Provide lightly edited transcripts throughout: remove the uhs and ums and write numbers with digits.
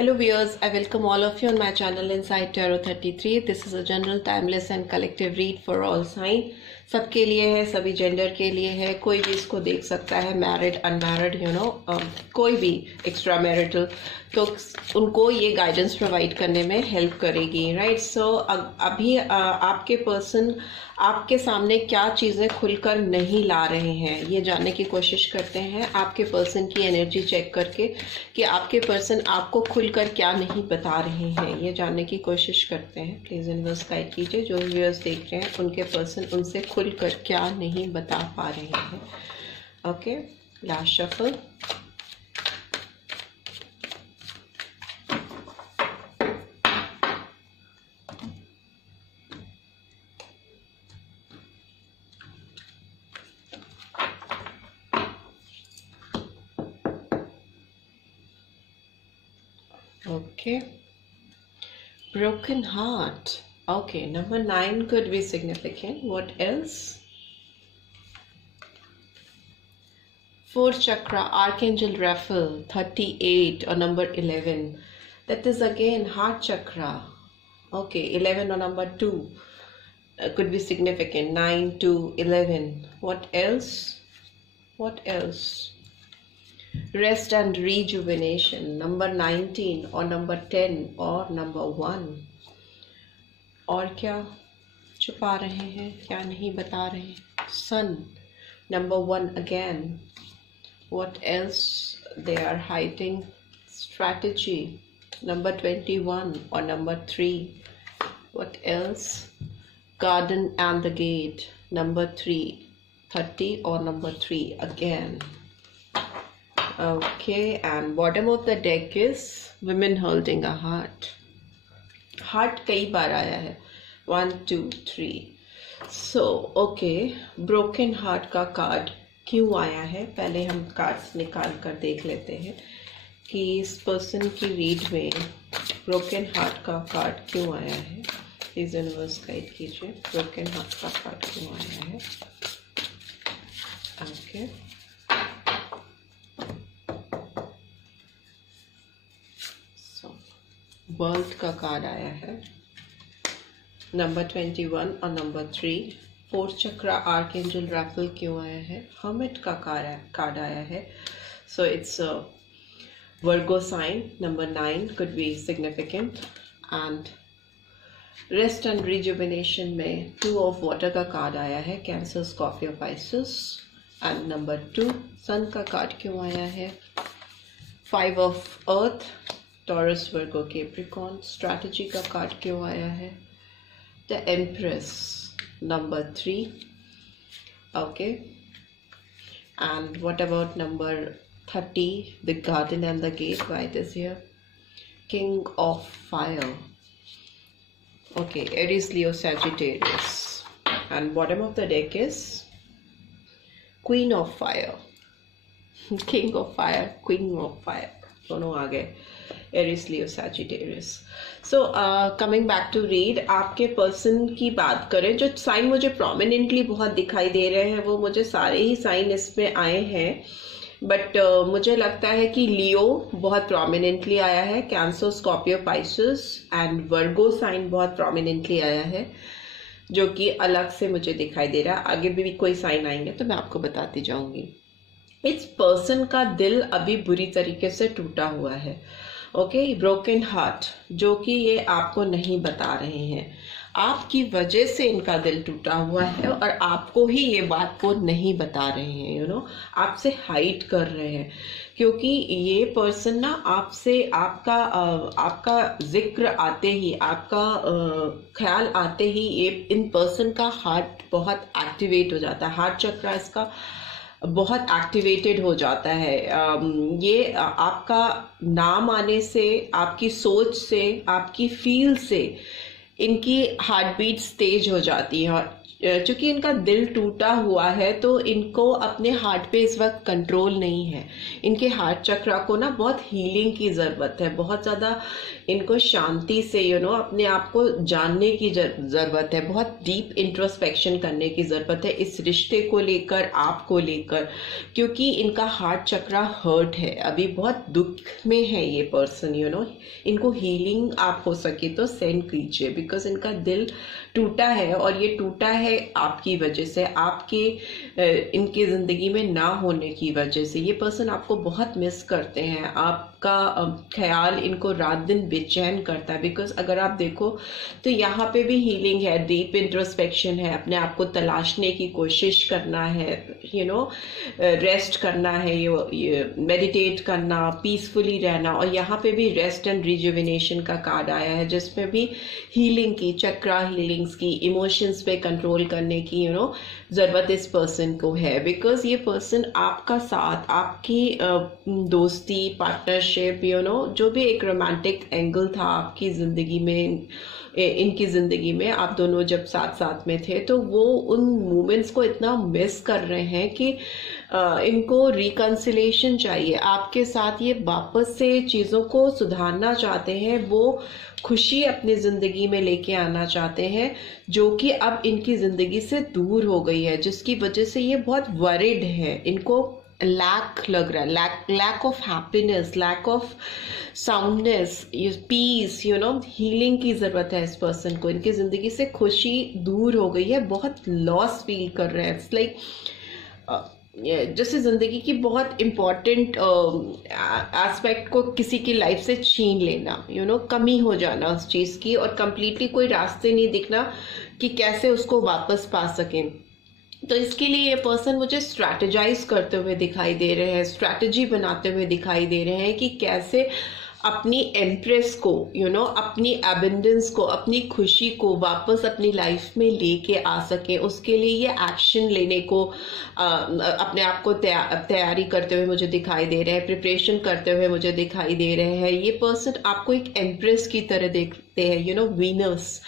Hello viewers, I welcome all of you on my channel Inside Tarot 33. This is a general, timeless and collective read for all sign. सबके लिए है, सभी gender के लिए है, कोई भी इसको देख सकता है, मैरिड, अनमैरिड, कोई भी एक्स्ट्रा मैरिटल, तो उनको ये गाइडेंस प्रोवाइड करने में हेल्प करेगी, राइट। सो अभी आपके पर्सन आपके सामने क्या चीज़ें खुलकर नहीं ला रहे हैं ये जानने की कोशिश करते हैं, आपके पर्सन की एनर्जी चेक करके कि आपके पर्सन आपको खुलकर क्या नहीं बता रहे हैं ये जानने की कोशिश करते हैं। प्लीज़ यूनिवर्स गाइड कीजिए, जो व्यूअर्स देख रहे हैं उनके पर्सन उनसे खुलकर क्या नहीं बता पा रहे हैं। Okay, last shuffle. Okay, broken heart. Okay, number 9 could be significant. What else? 4th chakra, Archangel Raphael, 38 or number 11. That is again heart chakra. Okay, 11 or number 2 could be significant. 9 to 11. What else? What else? Rest and rejuvenation, number 19 or number 10 or number 1. और क्या छुपा रहे हैं, क्या नहीं बता रहे? Sun, number 1 again. What else they are hiding? Strategy, number 21 or number 3. What else? Garden and the gate, number 3, 30 or number 3 again. Okay, and bottom of the deck is women holding a heart. Heart कई बार आया है, 1 2 3. So okay, broken heart का card क्यों आया है, पहले हम cards निकाल कर देख लेते हैं कि इस पर्सन की रीड में ब्रोकन हार्ट का कार्ड क्यों आया है। प्लीज यूनिवर्स गाइड कीजिए, ब्रोकन हार्ट का कार्ड क्यों आया है। ओके, वर्ल्ड का कार्ड आया है, नंबर 21 और नंबर 3। 4th चक्रा आर्कएंजल राफेल क्यों आया है, हर्मिट का कार्ड आया है। So it's Virgo sign, number 9 could be significant. And rest and rejuvenation में 2 ऑफ वाटर का कार्ड आया है, Cancer, Scorpio, Pisces. And number 2 sun का कार्ड क्यों आया है, 5 of earth, Taurus, Virgo, Capricorn. Strategy का कार्ड क्यों आया है, the Empress, number 3। Okay, and what about number 30, the garden and the gate, why it is here, king of fire. Okay, Aries, Leo, Sagittarius. And bottom of the deck is queen of fire, king of fire, queen of fire, दोनों आ गए, Aries, Leo, Sagittarius. So coming back to read, आपके person की बात करें, जो sign मुझे prominently बहुत दिखाई दे रहे हैं वो मुझे सारे ही साइन इसमें आए हैं, बट मुझे लगता है कि लियो बहुत प्रोमिनेंटली आया है, Cancer, Scorpio, Pisces and Virgo sign बहुत प्रोमिनेंटली आया है, जो कि अलग से मुझे दिखाई दे रहा है। आगे भी कोई साइन आएंगे तो मैं आपको बताती जाऊंगी। इस पर्सन का दिल अभी बुरी तरीके से टूटा हुआ है। ओके, ब्रोकन हार्ट, जो कि ये आपको नहीं बता रहे हैं, आपकी वजह से इनका दिल टूटा हुआ है और आपको ही ये बात को नहीं बता रहे हैं, आपसे हाइड कर रहे हैं, क्योंकि ये पर्सन ना आपसे आपका जिक्र आते ही, आपका ख्याल आते ही ये इन पर्सन का हार्ट बहुत एक्टिवेट हो जाता है, हार्ट चक्र इसका बहुत एक्टिवेटेड हो जाता है। ये आपका नाम आने से, आपकी सोच से, आपकी फील से इनकी हार्ट बीट्स तेज हो जाती है और चूंकि इनका दिल टूटा हुआ है तो इनको अपने हार्ट पे इस वक्त कंट्रोल नहीं है। इनके हार्ट चक्रा को ना बहुत हीलिंग की जरूरत है, बहुत ज्यादा इनको शांति से अपने आप को जानने की जरूरत है, बहुत डीप इंट्रोस्पेक्शन करने की जरूरत है इस रिश्ते को लेकर, आपको लेकर, क्योंकि इनका हार्ट चक्रा हर्ट है, अभी बहुत दुख में है ये पर्सन। इनको हीलिंग आप हो सके तो सेंड कीजिए, बिकॉज इनका दिल टूटा है और ये टूटा है आपकी वजह से, आपके इनकी जिंदगी में ना होने की वजह से। ये पर्सन आपको बहुत मिस करते हैं, आपका ख्याल इनको रात दिन बेचैन करता है। बिकॉज अगर आप देखो तो यहाँ पे भी हीलिंग है, डीप इंट्रोस्पेक्शन है, अपने आप को तलाशने की कोशिश करना है, रेस्ट करना है, ये मेडिटेट करना, पीसफुली रहना। और यहाँ पे भी रेस्ट एंड रिजुविनेशन का कार्ड आया है, जिसमें भी हीलिंग की, चक्रा हीलिंग्स की, इमोशंस पे कंट्रोल करने की जरूरत इस पर्सन को है। बिकॉज ये पर्सन आपका साथ, आपकी दोस्ती, पार्टनरशिप, जो भी एक रोमांटिक एंगल था आपकी जिंदगी में, इनकी जिंदगी में, आप दोनों जब साथ साथ में थे, तो वो उन मोमेंट्स को इतना मिस कर रहे हैं कि इनको रिकंसिलेशन चाहिए आपके साथ। ये वापस से चीजों को सुधारना चाहते हैं, वो खुशी अपनी जिंदगी में लेके आना चाहते हैं, जो कि अब इनकी जिंदगी से दूर हो गई है, जिसकी वजह से ये बहुत वरिड है। इनको लैक लग रहा है, lack of happiness, lack of soundness, peace, healing की जरूरत है इस पर्सन को। इनकी जिंदगी से खुशी दूर हो गई है, बहुत लॉस फील कर रहे हैं। इट्स लाइक जैसे जिंदगी की बहुत इम्पोर्टेंट एस्पेक्ट को किसी की लाइफ से छीन लेना, कमी हो जाना उस चीज की, और कंप्लीटली कोई रास्ते नहीं दिखना कि कैसे उसको वापस पा सकें। तो इसके लिए ये पर्सन मुझे स्ट्रैटेजाइज करते हुए दिखाई दे रहे हैं, स्ट्रैटेजी बनाते हुए दिखाई दे रहे हैं कि कैसे अपनी एम्प्रेस को, अपनी एबंडेंस को, अपनी खुशी को वापस अपनी लाइफ में लेके आ सके। उसके लिए ये एक्शन लेने को अपने आप को तैयारी करते हुए मुझे दिखाई दे रहे हैं, प्रिपरेशन करते हुए मुझे दिखाई दे रहे हैं। ये पर्सन आपको एक एम्प्रेस की तरह देखते हैं, वीनस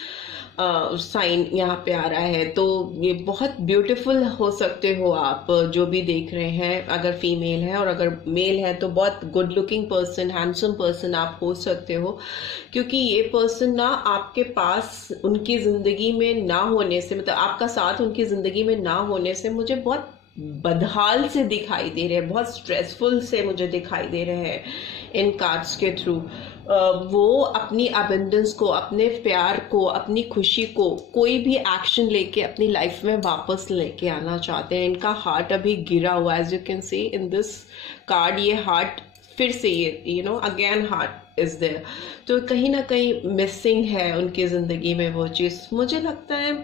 साइन यहाँ पे आ रहा है। तो ये बहुत ब्यूटीफुल हो सकते हो आप, जो भी देख रहे हैं, अगर फीमेल है, और अगर मेल है तो बहुत good looking person, handsome person आप हो सकते हो। क्योंकि ये पर्सन ना आपके पास, उनकी जिंदगी में ना होने से, मतलब आपका साथ उनकी जिंदगी में ना होने से मुझे बहुत बदहाल से दिखाई दे रहे हैं, बहुत स्ट्रेसफुल से मुझे दिखाई दे रहे हैं इन कार्ड्स के थ्रू। वो अपनी अबंडेंस को, अपने प्यार को, अपनी खुशी को कोई भी एक्शन लेके अपनी लाइफ में वापस लेके आना चाहते हैं। इनका हार्ट अभी गिरा हुआ है, as you can see in this card. ये हार्ट फिर से, ये अगेन हार्ट इज देयर। तो कहीं ना कहीं मिसिंग है उनकी जिंदगी में वो चीज। मुझे लगता है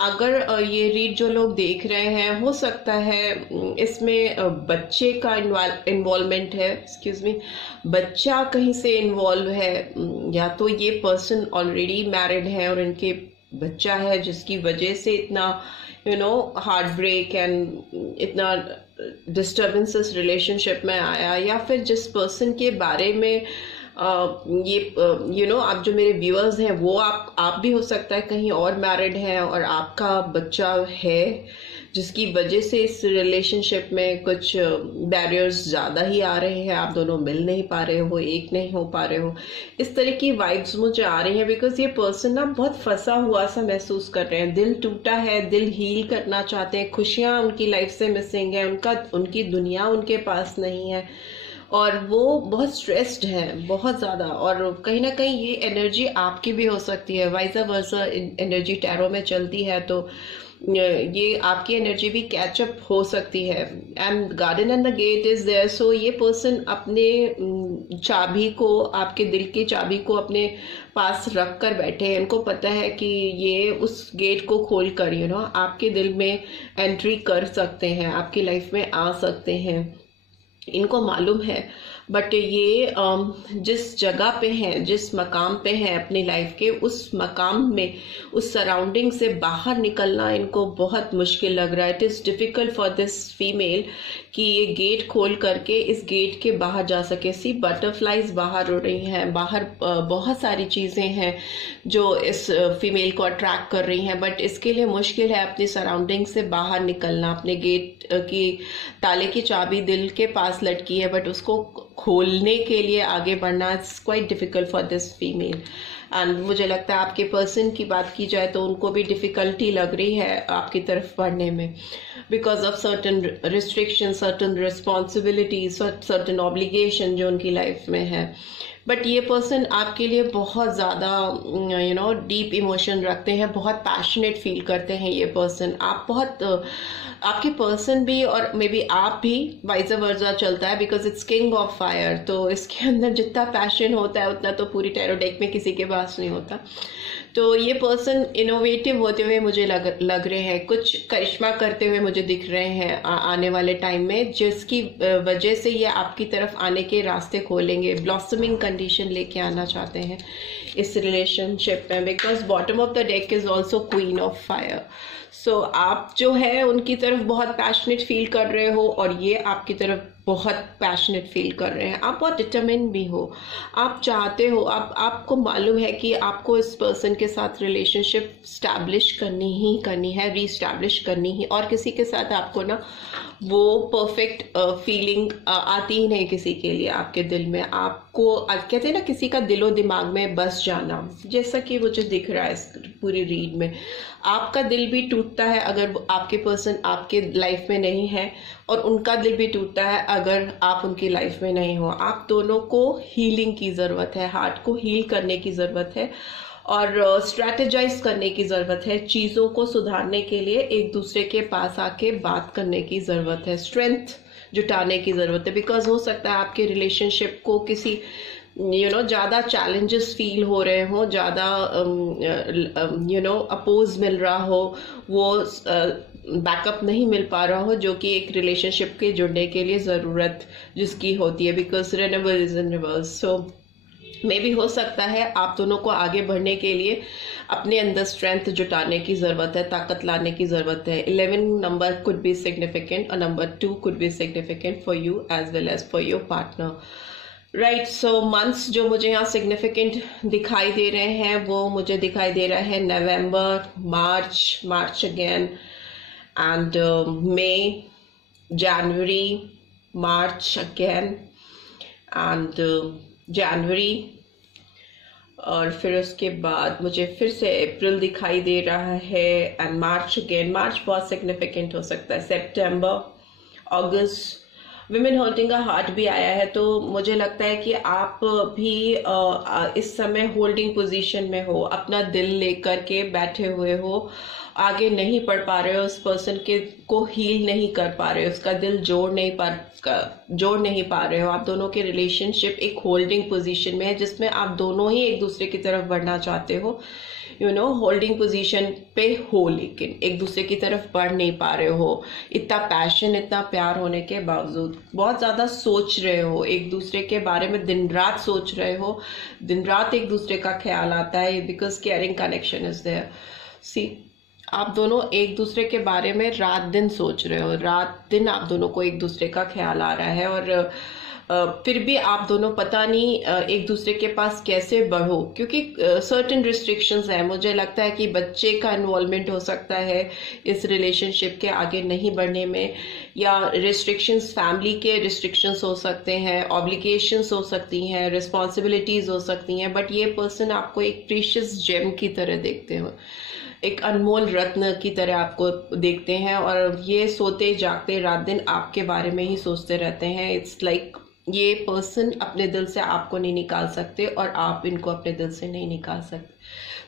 अगर ये रीड जो लोग देख रहे हैं, हो सकता है इसमें बच्चे का इन्वॉल्वमेंट है, एक्सक्यूज मी, बच्चा कहीं से इन्वॉल्व है, या तो ये पर्सन ऑलरेडी मैरिड है और इनके बच्चा है, जिसकी वजह से इतना हार्ट ब्रेक एंड इतना डिस्टर्बेंसेस रिलेशनशिप में आया। या फिर जिस पर्सन के बारे में ये आप जो मेरे व्यूअर्स हैं, वो आप भी हो सकता है कहीं और मैरिड हैं और आपका बच्चा है, जिसकी वजह से इस रिलेशनशिप में कुछ बैरियर्स ज़्यादा ही आ रहे हैं, आप दोनों मिल नहीं पा रहे हो, एक नहीं हो पा रहे हो। इस तरह की वाइब्स मुझे आ रही हैं, बिकॉज ये पर्सन ना बहुत फंसा हुआ सा महसूस कर रहे हैं, दिल टूटा है, दिल हील करना चाहते हैं, खुशियाँ उनकी लाइफ से मिसिंग है, उनकी दुनिया उनके पास नहीं है, और वो बहुत स्ट्रेस्ड है, बहुत ज़्यादा। और कहीं ना कहीं ये एनर्जी आपकी भी हो सकती है, वाइज़ा वर्सा एनर्जी टैरो में चलती है, तो ये आपकी एनर्जी भी कैचअप हो सकती है। And garden and the gate is there. So ये पर्सन अपने चाबी को, आपके दिल की चाबी को अपने पास रख कर बैठे हैं। इनको पता है कि ये उस गेट को खोल कर आपके दिल में एंट्री कर सकते हैं, आपकी लाइफ में आ सकते हैं। इनको मालूम है, बट ये जिस जगह पे हैं, जिस मकाम पे हैं अपनी लाइफ के, उस मकाम में, उस सराउंडिंग से बाहर निकलना इनको बहुत मुश्किल लग रहा है। It is difficult for this female कि ये गेट खोल करके इस गेट के बाहर जा सके। सी बटरफ्लाइज बाहर उड़ रही हैं, बाहर बहुत सारी चीज़ें हैं जो इस फीमेल को अट्रैक्ट कर रही हैं, बट इसके लिए मुश्किल है अपनी सराउंडिंग से बाहर निकलना। अपने गेट की ताले की चाबी दिल के पास लटकी है, बट उसको खोलने के लिए आगे बढ़ना it's quite difficult for this female. And मुझे लगता है आपके पर्सन की बात की जाए तो उनको भी डिफ़िकल्टी लग रही है आपकी तरफ बढ़ने में, because of certain restriction, certain responsibilities, certain obligation जो उनकी लाइफ में है। बट ये पर्सन आपके लिए बहुत ज़्यादा डीप इमोशन रखते हैं, बहुत पैशनेट फील करते हैं ये पर्सन। आप बहुत आपके पर्सन भी और मे बी आप भी वाइज वर्जा चलता है, because it's king of fire. तो इसके अंदर जितना पैशन होता है उतना तो पूरी टैरो डेक में किसी के पास नहीं होता। तो ये पर्सन इनोवेटिव होते हुए मुझे लग रहे हैं, कुछ करिश्मा करते हुए मुझे दिख रहे हैं आने वाले टाइम में, जिसकी वजह से ये आपकी तरफ आने के रास्ते खोलेंगे। ब्लॉसमिंग कंडीशन लेके आना चाहते हैं इस रिलेशनशिप में, because bottom of the deck is also queen of fire. So आप जो है उनकी तरफ बहुत पैशनेट फील कर रहे हो और ये आपकी तरफ बहुत पैशनेट फील कर रहे हैं। आप बहुत डिटरमिन भी हो, आप चाहते हो, आपको मालूम है कि आपको इस पर्सन के साथ रिलेशनशिप स्टैब्लिश करनी ही करनी है, रीस्टैब्लिश करनी ही। और किसी के साथ आपको ना वो परफेक्ट फीलिंग आती ही नहीं किसी के लिए आपके दिल में। आपको कहते हैं ना किसी का दिलो दिमाग में बस जाना, जैसा कि मुझे दिख रहा है इस पूरी रीड में। आपका दिल भी टूटता है अगर आपके पर्सन आपके लाइफ में नहीं है, और उनका दिल भी टूटता है अगर आप उनकी लाइफ में नहीं हो। आप दोनों को हीलिंग की ज़रूरत है, हार्ट को हील करने की ज़रूरत है और स्ट्रैटेजाइज करने की ज़रूरत है। चीज़ों को सुधारने के लिए एक दूसरे के पास आके बात करने की ज़रूरत है, स्ट्रेंथ जुटाने की ज़रूरत है। बिकॉज हो सकता है आपके रिलेशनशिप को किसी ज़्यादा चैलेंजेस फील हो रहे हो, ज़्यादा अपोज मिल रहा हो, वो बैकअप नहीं मिल पा रहा हो, जो कि एक रिलेशनशिप के जुड़ने के लिए ज़रूरत जिसकी होती है, because renewable is in reverse. So मे भी हो सकता है आप दोनों को आगे बढ़ने के लिए अपने अंदर स्ट्रेंथ जुटाने की ज़रूरत है, ताकत लाने की ज़रूरत है। 11 नंबर कुड बी सिग्निफिकेंट और number 2 could be significant for you as well as for your partner, right. So months जो मुझे यहाँ सिग्निफिकेंट दिखाई दे रहे हैं वो मुझे दिखाई दे रहा है November, March again, and May, January, March again, and January, और फिर उसके बाद मुझे फिर से अप्रैल दिखाई दे रहा है, एंड मार्च अगेन। मार्च बहुत सिग्निफिकेंट हो सकता है। सितंबर, अगस्त, विमेन होल्डिंग अ हार्ट भी आया है। तो मुझे लगता है कि आप भी इस समय होल्डिंग पोजीशन में हो, अपना दिल लेकर के बैठे हुए हो, आगे नहीं बढ़ पा रहे हो, उस पर्सन के को हील नहीं कर पा रहे हो, उसका दिल जोड़ नहीं पा रहे हो। आप दोनों के रिलेशनशिप एक होल्डिंग पोजीशन में है, जिसमें आप दोनों ही एक दूसरे की तरफ बढ़ना चाहते हो, होल्डिंग पोजीशन पे हो, लेकिन एक दूसरे की तरफ बढ़ नहीं पा रहे हो। इतना पैशन, इतना प्यार होने के बावजूद बहुत ज़्यादा सोच रहे हो, एक दूसरे के बारे में दिन रात सोच रहे हो, दिन रात एक दूसरे का ख्याल आता है, because caring connection is there. See, आप दोनों एक दूसरे के बारे में रात दिन सोच रहे हो, रात दिन आप दोनों को एक दूसरे का ख्याल आ रहा है, और फिर भी आप दोनों पता नहीं एक दूसरे के पास कैसे बढ़ो, क्योंकि सर्टेन रिस्ट्रिक्शंस हैं। मुझे लगता है कि बच्चे का इन्वॉल्वमेंट हो सकता है इस रिलेशनशिप के आगे नहीं बढ़ने में, या रिस्ट्रिक्शंस, फैमिली के रिस्ट्रिक्शंस हो सकते हैं, ऑब्लिगेशंस हो सकती हैं, रिस्पॉन्सिबिलिटीज हो सकती हैं। बट ये पर्सन आपको एक प्रीशियस जेम की तरह देखते हो, एक अनमोल रत्न की तरह आपको देखते हैं, और ये सोते जागते रात दिन आपके बारे में ही सोचते रहते हैं। इट्स लाइक ये पर्सन अपने दिल से आपको नहीं निकाल सकते और आप इनको अपने दिल से नहीं निकाल सकते।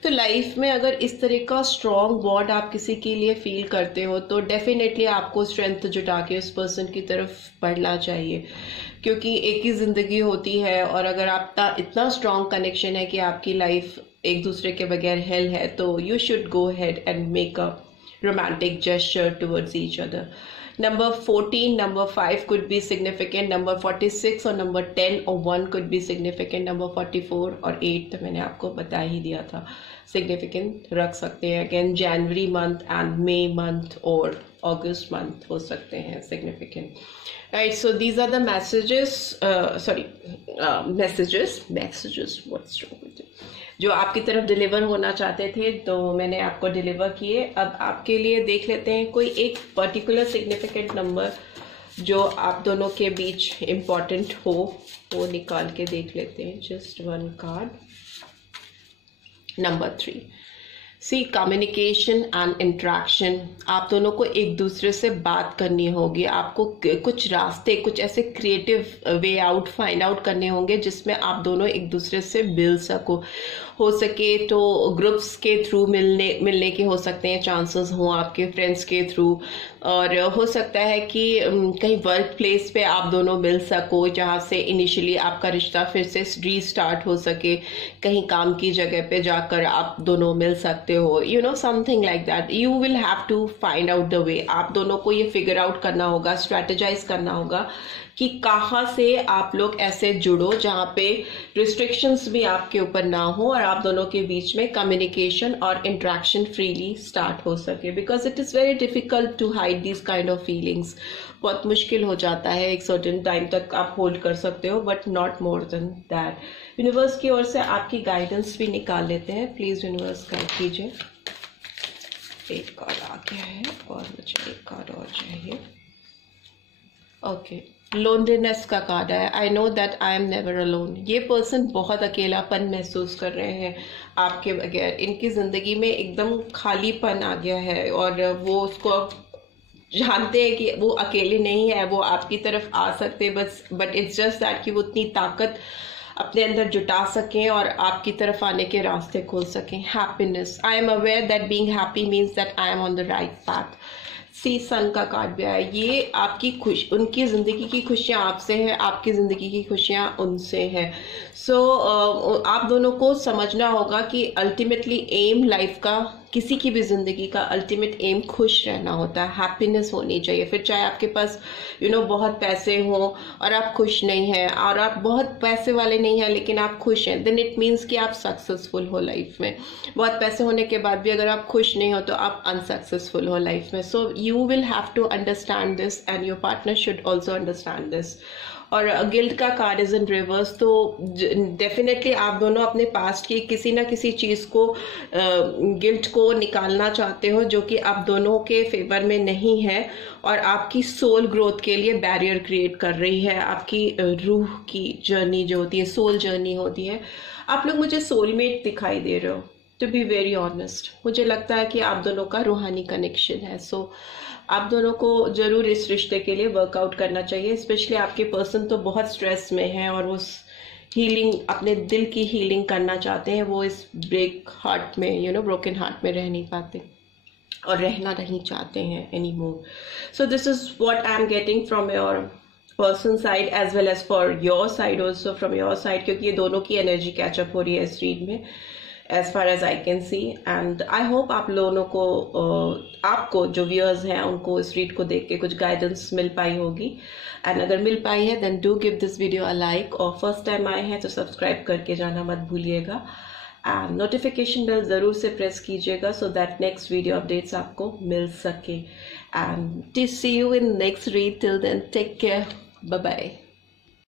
तो लाइफ में अगर इस तरह का स्ट्रॉन्ग बॉन्ड आप किसी के लिए फील करते हो तो डेफिनेटली आपको स्ट्रेंथ जुटा के उस पर्सन की तरफ बढ़ना चाहिए, क्योंकि एक ही जिंदगी होती है, और अगर आपका इतना स्ट्रॉन्ग कनेक्शन है कि आपकी लाइफ एक दूसरे के बगैर हेल है, तो you should go head and make a romantic gesture towards each other. Number 14, number 5 could be significant. Number 46 और number 10 और 1 could be significant. Number 44 और 8 तो मैंने आपको बता ही दिया था, significant रख सकते हैं. Again, January month and May month और August month हो सकते हैं significant. Right, so these are the messages, messages, what's wrong with it? जो आपकी तरफ डिलीवर होना चाहते थे तो मैंने आपको डिलीवर किए. अब आपके लिए देख लेते हैं कोई एक पर्टिकुलर सिग्निफिकेंट नंबर जो आप दोनों के बीच इम्पॉर्टेंट हो, वो निकाल के देख लेते हैं. Just one card. Number 3. See, communication and interaction. आप दोनों को एक दूसरे से बात करनी होगी. आपको कुछ रास्ते, कुछ ऐसे creative way out find out करने होंगे जिसमें आप दोनों एक दूसरे से मिल सको. हो सके तो ग्रुप्स के थ्रू मिलने के हो सकते हैं, चांसेस हों आपके फ्रेंड्स के थ्रू. और हो सकता है कि कहीं वर्क प्लेस पे आप दोनों मिल सको जहाँ से इनिशियली आपका रिश्ता फिर से रीस्टार्ट हो सके. कहीं काम की जगह पे जाकर आप दोनों मिल सकते हो, you know, something like that. You will have to find out the way. आप दोनों को ये फिगर आउट करना होगा, स्ट्रेटेजाइज करना होगा कि कहाँ से आप लोग ऐसे जुड़ो जहाँ पे रिस्ट्रिक्शंस भी आपके ऊपर ना हो और आप दोनों के बीच में कम्युनिकेशन और इंट्रैक्शन फ्रीली स्टार्ट हो सके. Because it is very difficult to hide this kind of feelings. बहुत मुश्किल हो जाता है. एक सर्टेन टाइम तक आप होल्ड कर सकते हो but not more than that. Universe की ओर से आपकी गाइडेंस भी निकाल लेते हैं. प्लीज़ यूनिवर्स गाइड कीजिए. एक कार्ड आ गया है और मुझे एक कार्ड और चाहिए. ओके, लोनलीनेस का कार्ड है. I know that I am never alone. ये पर्सन बहुत अकेलापन महसूस कर रहे हैं आपके बगैर. इनकी ज़िंदगी में एकदम खालीपन आ गया है और वो उसको जानते हैं कि वो अकेले नहीं है, वो आपकी तरफ आ सकते बस, बट इट्स जस्ट दैट कि वो उतनी ताकत अपने अंदर जुटा सकें और आपकी तरफ आने के रास्ते खोल सकें. Happiness. I am aware that being happy means that I am on the right path. See, sun का कार्ड भी आया. ये आपकी उनकी ज़िंदगी की खुशियाँ आपसे हैं, आपकी ज़िंदगी की खुशियाँ उनसे हैं. सो आप दोनों को समझना होगा कि अल्टीमेटली एम लाइफ का, किसी की भी ज़िंदगी का अल्टीमेट एम खुश रहना होता है, हैप्पीनेस होनी चाहिए. फिर चाहे आपके पास बहुत पैसे हों और आप खुश नहीं हैं, और आप बहुत पैसे वाले नहीं हैं लेकिन आप खुश हैं, देन इट मीन्स कि आप सक्सेसफुल हो लाइफ में. बहुत पैसे होने के बाद भी अगर आप खुश नहीं हो तो आप अनसक्सेसफुल हो लाइफ में. So you will have to understand this and your partner should also understand this. और गिल्ट का कार्ड इज इन रिवर्स. तो डेफिनेटली आप दोनों अपने पास्ट की किसी ना किसी चीज़ को, गिल्ट को निकालना चाहते हो जो कि आप दोनों के फेवर में नहीं है और आपकी सोल ग्रोथ के लिए बैरियर क्रिएट कर रही है. आपकी रूह की जर्नी जो होती है, सोल जर्नी होती है. आप लोग मुझे सोलमेट दिखाई दे रहे हो. टू बी वेरी ऑनेस्ट, मुझे लगता है कि आप दोनों का रूहानी कनेक्शन है. सो आप दोनों को जरूर इस रिश्ते के लिए वर्कआउट करना चाहिए. स्पेशली आपके पर्सन तो बहुत स्ट्रेस में है और वो हीलिंग, अपने दिल की हीलिंग करना चाहते हैं. वो इस ब्रेक हार्ट में, ब्रोकन हार्ट में रह नहीं पाते और रहना नहीं चाहते हैं any more. So this is what I am getting from your person side as well as for your side also from your side, क्योंकि ये दोनों की एनर्जी कैचअप हो रही है इस रीड में as far as I can see. and I hope आप लोगों को, आपको जो व्यूअर्स हैं उनको इस रीड को देख के कुछ गाइडेंस मिल पाई होगी. एंड अगर मिल पाई है then do give this video a like, और फर्स्ट टाइम आए हैं तो सब्सक्राइब करके जाना मत भूलिएगा. एंड नोटिफिकेशन बेल ज़रूर से प्रेस कीजिएगा so that next video updates आपको मिल सके. And see you in next read. Till then take care. Bye bye.